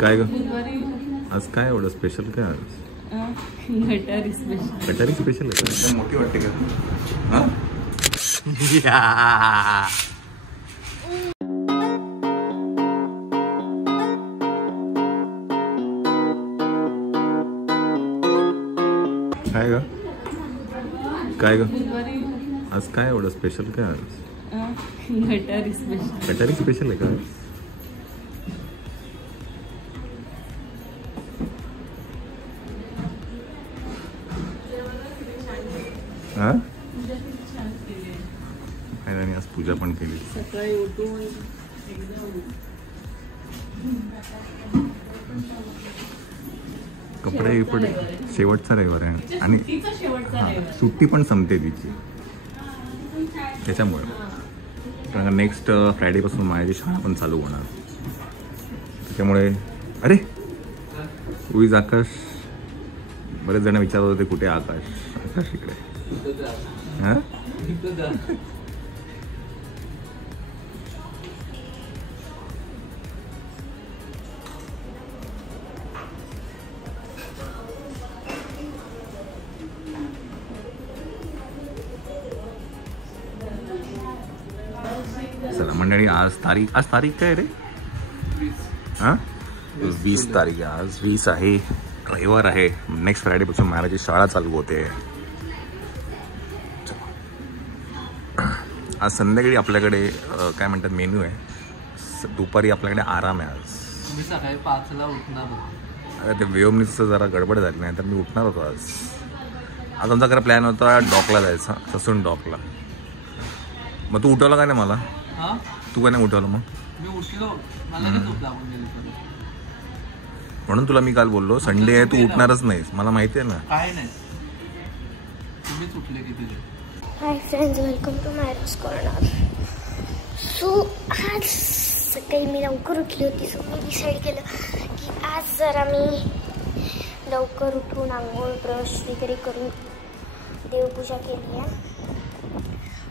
काय ग आज काय एवढं स्पेशल काय आज? गटारी स्पेशल. गटारी स्पेशल आहे का? मोठी वाटते का? हां काय ग काय ग आज काय एवढं स्पेशल काय आज? गटारी स्पेशल. गटारी स्पेशल आहे का आज? हां आणि आज पूजा पण केली. सकाळी उठून कपडे पण शेवटचा रविवार आहे आणि सुट्टी पण संपते तिची त्याच्यामुळे. कारण नेक्स्ट फ्रायडेपासून माझी शाळा पण चालू होणार त्याच्यामुळे. अरे उईज आकाश, बरेच जण विचारत होते कुठे आकाश. आकाश इकडे. हां चला मंडळी, आज तारीख काय रे? हां 20 तारीख आहे. आज 20 आहे, रविवार आहे. नेक्स्ट फ्रायडेपासून महाराजी शाळा चालू होते. आज संध्याकाळी आपल्याकडे काय म्हणतात मेन्यू आहे. दुपारी आपल्याकडे आराम आहे. आज मी सकाळी 5ला उठणार होतो. अरे ते व्योमनीचं जरा गडबड झाली नाही तर मी उठणार होतो आज. आमचा खरा प्लॅन होता डॉकला जायचा, ससून डॉकला. मग तू उठवला काय नाही मला? तू काय नाही उठवलं? मग मी उठलो, मला नाही झोप लागून गेली. म्हणून तुला मी काल बोललो संडे आहे तू उठणारच नाहीस. मला माहिती आहे ना. काय नाही, तुम्हीच उठले की तुझे. Hi friends, welcome to Myroz corner. So आज सकाळी मी लवकर उठली होती. सो मी डिसाईड केलं की आज जरा मी लवकर उठून आंघोळ ब्रश वगैरे करून देवपूजा केली आहे.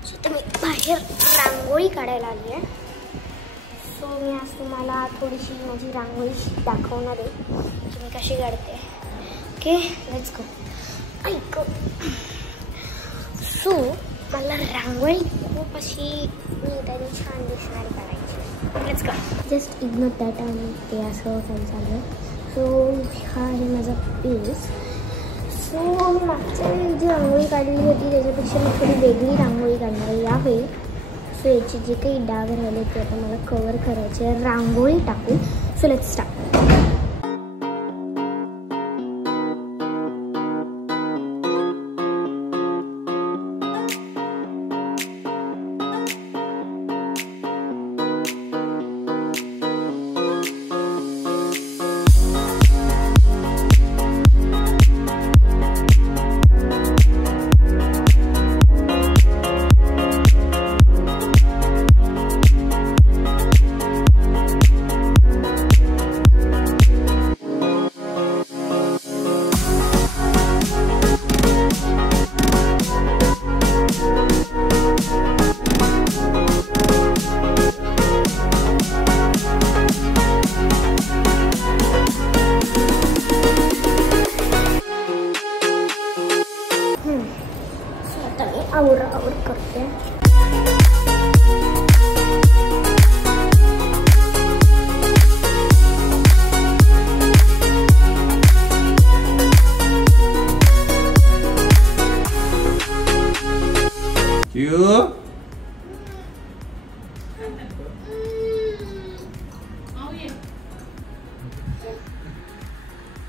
सो तर मी बाहेर रांगोळी काढायला आली आहे. सो मी आज तुम्हाला थोडीशी माझी रांगोळी दाखवणार आहे की मी कशी काढते. Okay let's go. ऐक, सो मला रांगोळी खूप अशी नीट आणि छान दिसणारी काढायची. Let's go. Just ignore that आणि ते असं काही चालू आहे. सो हा आहे माझा पेज. सो मी मागच्या वेळी जी रांगोळी काढली होती त्याच्यापेक्षा मी थोडी वेगळी रांगोळी काढणार आहे यावेळी. सो याचे जे काही डाग राहिले ते आता मला कवर करायचे रांगोळी टाकून. So let's start. आवर करते.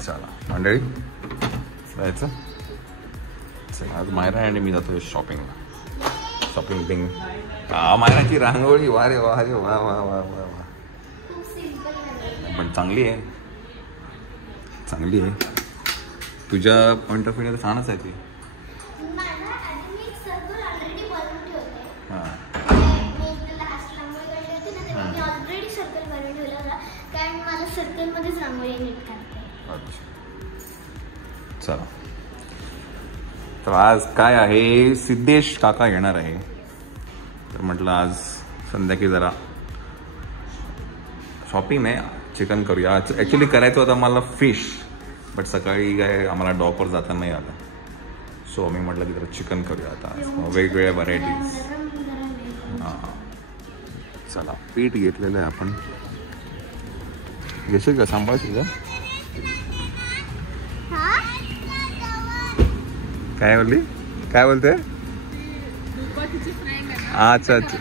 चला मंडळी जायचं. आज मायरा आणि मी जातोय शॉपिंगला. Shopping Bing. मायराची रांगोळी वा रे वा रे वा वा वा वा वा. पण चांगली आहे, चांगली आहे. तुझ्या पॉईंट ऑफ व्ह्यू छानच आहे ती. चला तर आज काय आहे, सिद्धेश काका येणार आहे. तर म्हटलं आज संध्याकाळी जरा शॉपिंग आहे. चिकन करूया. ॲक्च्युली करायचं होतं मला फिश, बट सकाळी काय आम्हाला डॉकवर जाता नाही आलं, सो आम्ही म्हटलं की जरा चिकन करूया आता, वेगवेगळ्या व्हरायटीज. हां चला, पीठ घेतलेलं आहे आपण. घेशील का, सांभाळशील का? काय बोलली, काय बोलते? अच्छा अच्छा,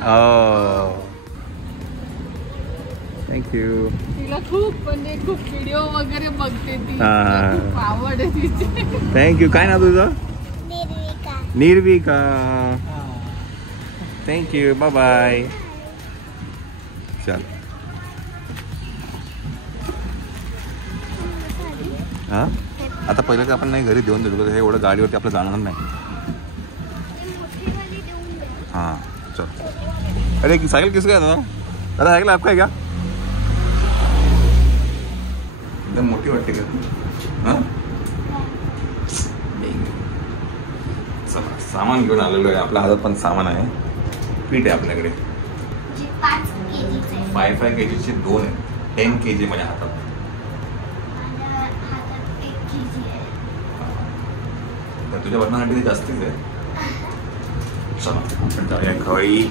हो थँक्यू. तिला खूप म्हणजे खूप व्हिडिओ वगैरे बघते ती, खूप आवड आहे तिची. थँक्यू. काय ना तुझं? निर्विका. Thank you, bye bye. चल. हां आता पहिलं का आपण नाही घरी देऊन देतो, हे एवढं गाडीवरती आपलं जाणार नाही. हां चल. अरे सायकल किसका है दादा? दादा सायकल आपका है क्या? एकदम मोठी वाटते का? हां चला, सामान घेऊन आलेलो आहे. आपल्या हातात पण सामान आहे. पीठ आहे आपल्याकडे 5 kgचे 2 आहे. 10 kg माझ्या हातात. तर तुझ्या वजनासाठी जास्तीच आहे. चला आपण जाऊया खवाई.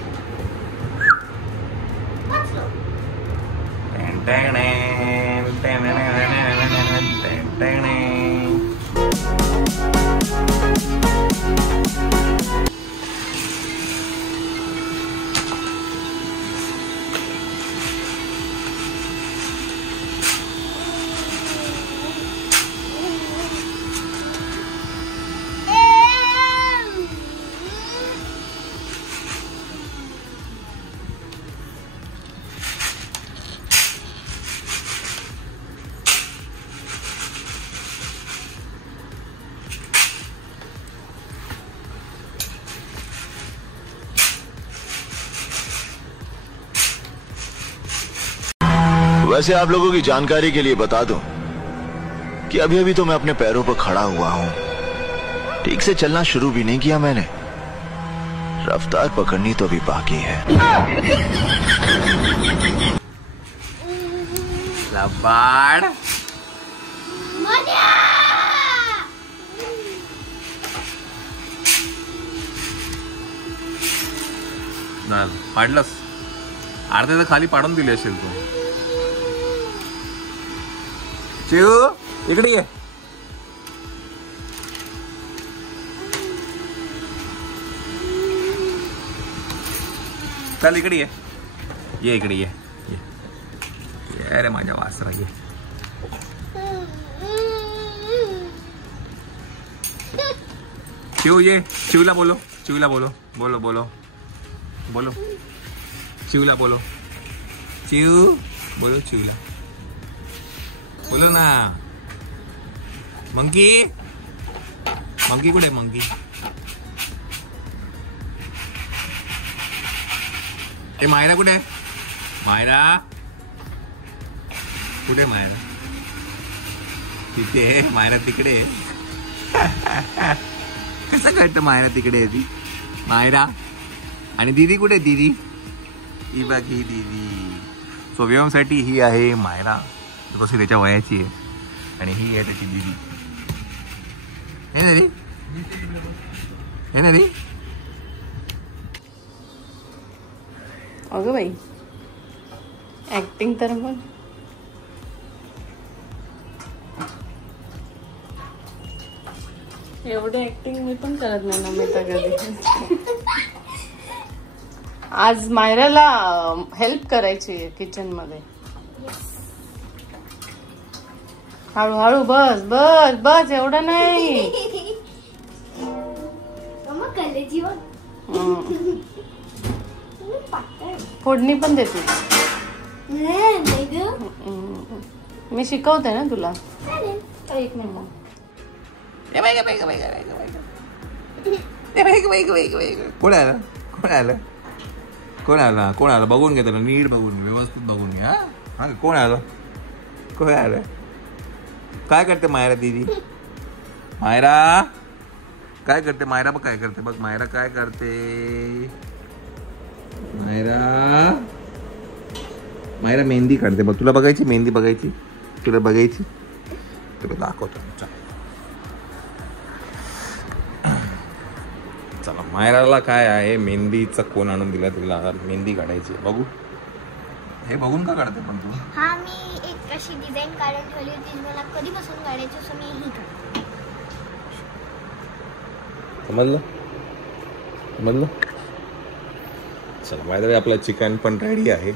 वैसे आप लोगों की जानकारी के लिए बता दूं कि अभी अभी तो मैं अपने पैरों पर खड़ा हुआ हूं. ठीक से चलना शुरू भी नहीं किया मैंने. रफ्तार पकड़नी तो अभी बाकी है. लबाड पाडलंस. अर्धे तर खाली पाडून दिले असेल तू. चिऊ इकडे ये. चल इकडे ये इकडे ये रे माझ्या वासरा. ये चिऊ ये. चिऊला बोलो, चिऊला बोलो, बोलो बोलो बोलो चिऊला बोलो. चिऊ बोलो, चिऊला बोलो ना. मंकी, मंकी कुठे? मंकी ए मायरा कुठे? मायरा कुठे? मायरा तिथे. मायरा तिकडे. कसं कळतं मायरा तिकडे आहे ती? मायरा. आणि दीदी कुठे? दीदी ही बाकी दीदी. सो व्योमसाठी ही आहे मायरा, तशी त्याच्या वयाची आहे. आणि ही आहे त्याची दीदी. हे ना रे, हे ना रे. अगं बाई, ऍक्टिंग तर मग एवढी ऍक्टिंग मी पण करत नाही ना. मी तर कधी आज मायराला हेल्प करायची किचन मध्ये. हळूहळू. बस बस बस, एवढं नाही. फोडणी पण देते. मी शिकवते ना तुला. एक मिनिट. कोण आलं? कोण आलं? कोण आलं? कोण आलं? बघून घे त्याला, नीट बघून, व्यवस्थित बघून घे. हा कोण आलं? कोण आलं? काय करते मायरा दीदी? मायरा काय करते? मायरा बघ काय करते. बघ मायरा काय करते. मायरा मायरा मेहंदी काढते. मग तुला बघायची मेहंदी बघायची? तुला बघायची? तुला दाखवतो. चला मायराला काय आहे मेहंदीचा कोण आणून दिला तुला मेहंदी काढायची. बघू हे बघून का काढते पण तू? हा मी एक अशी डिझाईन काढून ठेवली होती मला कधीपासून काढायची असं मी ही काढते. समजलं. चला मायरा आपलं चिकन पण रेडी आहे.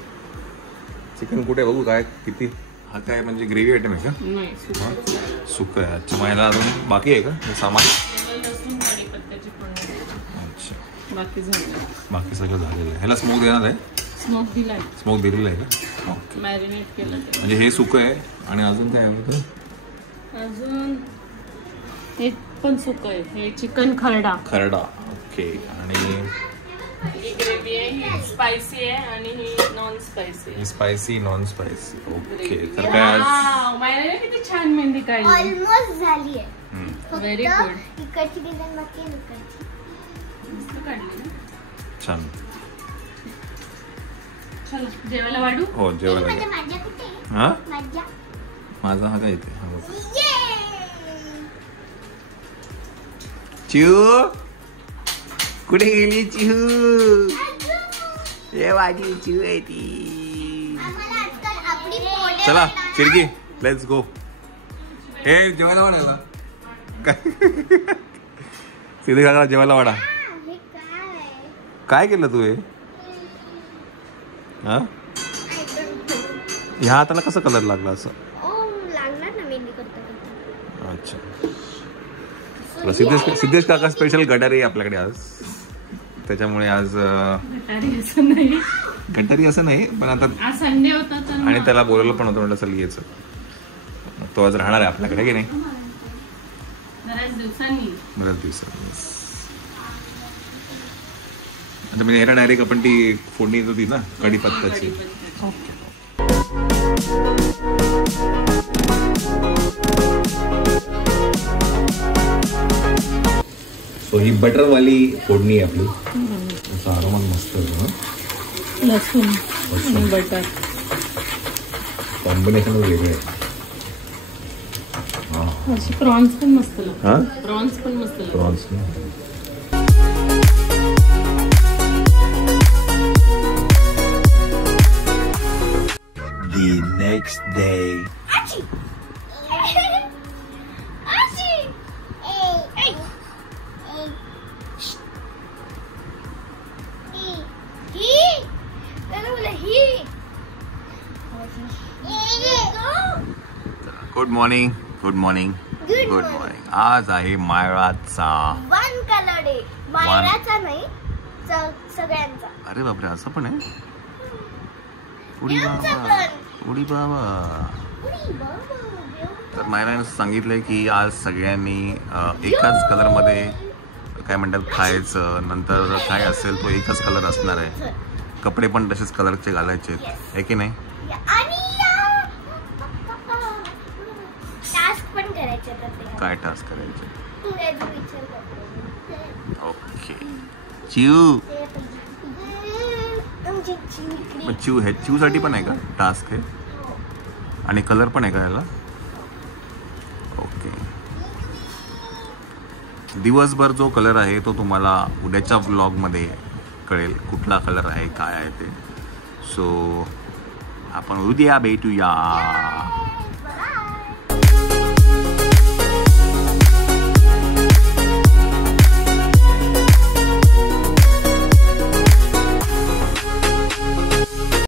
चिकन कुठे बघू काय किती? हा काय म्हणजे ग्रेव्ही आयटम आहे का? नाही सुकं आहे. अच्छा मायला अजून बाकी आहे का हे सामान? अच्छा बाकी झालं. बाकी सगळं झालेलं आहे. ह्याला स्मोक देणार आहे? स्मोक दिलाय. स्मोक दिलेला आहे का? ओके. मॅरिनेट केलं ते. म्हणजे हे सुकं आहे आणि अजून काय होतं? अजून हे पण सुकं आहे. हे चिकन खरडा. ओके. आणि ही ग्रेव्ही आहे, ही स्पायसी आहे आणि ही नॉन स्पायसी आहे. Spicy non spicy. ओके. तर काय आज मायरा किती छान मेहंदी काढली. ऑलमोस्ट झाली आहे. Very good. इकडची डिझाईन बाकी आहे इकडची. मस्त काढली ना. छान. चला जेवायला वाढू. हो जेवायला. माझ्या कुठे आहे? हा माझ्या माझा हा काय इथे. ये चिऊ कुठे गेली चिऊ? ये माझी चिऊ आहे ती. आम्हाला आजकाल आपली पोळे चला चिरकी लेट्स गो. हे जेवायला वाढायला काय सिद्धे काका जेवायला वाढा. हे काय काय केलं तू हे? हा ह्या हाताला कसा कलर लागला असं? लागणार ना मेहंदी करता. अच्छा. सिद्धेश काका स्पेशल गटारी आहे आपल्याकडे आज. त्याच्यामुळे आज गटारी असं नाही पण आता संडे होता तर आणि त्याला बोलवलं पण होतं म्हटलं चल यायचं. तो आज राहणार आहे आपल्याकडे की नाही? बऱ्याच दिवसांनी. आता म्हणजे याला डायरेक्ट आपण ती फोडणी येत होती ना कढीपत्त्याची. सो ही बटरवाली फोडणी आहे आपली. असा आरामात मस्त होतो. लसूण बटर कॉम्बिनेशन वेगळे. अशी प्रॉन्स पण मस्त लागतात. प्रॉन्स पण मस्त लागतात. Prawns The next day. Good morning. आज आहे मायराचा वन कलर डे. मायराचा नाही सगळ्यांचा. अरे बापरे असं पण आहे. आमचा पण. उडी बाबा. तर मायराने सांगितलंय की आज सगळ्यांनी एकाच कलरमध्ये काय म्हणतात खायचं. नंतर काय असेल तो एकच कलर असणार आहे. कपडे पण तसेच कलरचे घालायचे आहे की नाही? आणि टास्क पण करायचे. काय टास्क करायचे? ओके. चिऊ हे चिऊ साठी पण आहे का टास्क हे? आणि कलर पण आहे का याला? ओके. दिवसभर जो कलर आहे तो तुम्हाला उद्याच्या व्लॉगमध्ये कळेल कुठला कलर आहे काय आहे ते. सो आपण उद्या भेटूया.